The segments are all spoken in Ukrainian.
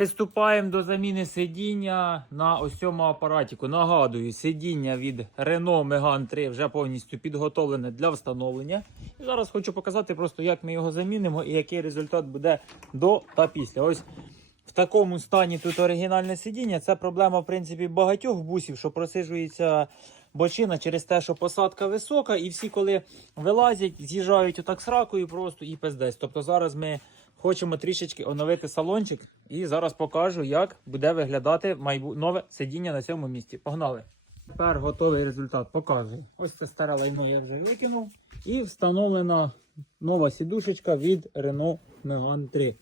Приступаємо до заміни сидіння на ось цьому апаратіку. Нагадую, сидіння від Renault Megane 3 вже повністю підготовлене для встановлення. І зараз хочу показати просто, як ми його замінимо і який результат буде до та після. Ось в такому стані тут оригінальне сидіння. Це проблема, в принципі, багатьох бусів, що просижується бочина через те, що посадка висока, і всі, коли вилазять, з'їжджають отак сракою просто і пиздець. Тобто зараз ми хочемо трішечки оновити салончик, і зараз покажу, як буде виглядати майбу... нове сидіння на цьому місці. Погнали! Тепер готовий результат показую. Ось це старе лайно я вже викинув. І встановлена нова сідушечка від Renault Megane 3.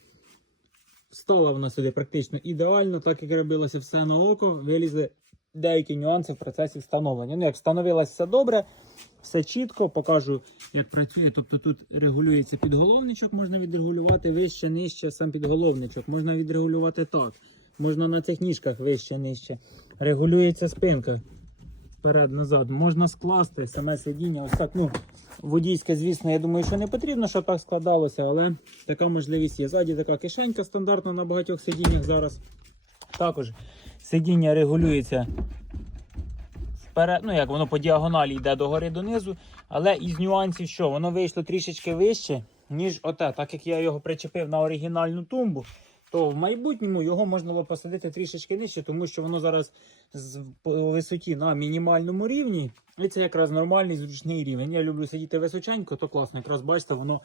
Стала вона сюди практично ідеально, так як робилося все на око, вилізли деякі нюанси в процесі встановлення. Ну, як встановилося все добре, все чітко, покажу, як працює. Тобто тут регулюється підголовничок, можна відрегулювати вище, нижче, сам підголовничок. Можна відрегулювати так. Можна на цих ніжках вище, нижче. Регулюється спинка вперед-назад. Можна скласти саме сидіння. Ось так, ну, водійське, звісно, я думаю, що не потрібно, щоб так складалося, але така можливість є. Ззаді така кишенька стандартна на багатьох сидіннях зараз. Також сидіння регулюється ну як воно по діагоналі йде догори донизу, але із нюансів, що воно вийшло трішечки вище, ніж оте. Так як я його причепив на оригінальну тумбу, то в майбутньому його можна було посадити трішечки нижче, тому що воно зараз з висоті на мінімальному рівні. І це якраз нормальний зручний рівень. Я люблю сидіти височенько, то класно. Якраз бачите, воно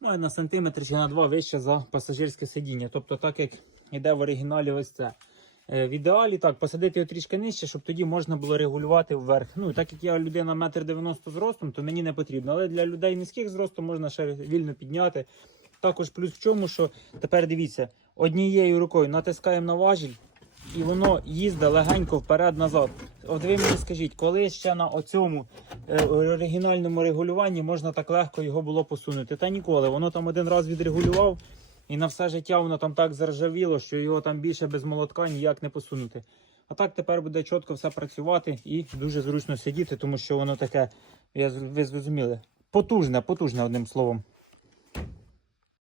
ну, на сантиметр чи на два вище за пасажирське сидіння. Тобто, так як йде в оригіналі, ось це. Е, В ідеалі так, посадити його трішки нижче, щоб тоді можна було регулювати вверх. Ну, так як я людина метр 90 зростом, то мені не потрібно. Але для людей низьких зростом можна ще вільно підняти. Також плюс в чому, що тепер дивіться, однією рукою натискаємо на важіль, і воно їздить легенько вперед-назад. От ви мені скажіть, коли ще на оцьому е, оригінальному регулюванні можна так легко його було посунути? Та ніколи. Воно там один раз відрегулював, і на все життя воно там так заржавіло, що його там більше без молотка ніяк не посунути. А так тепер буде чітко все працювати і дуже зручно сидіти, тому що воно таке, я, ви зрозуміли, потужне, потужне одним словом.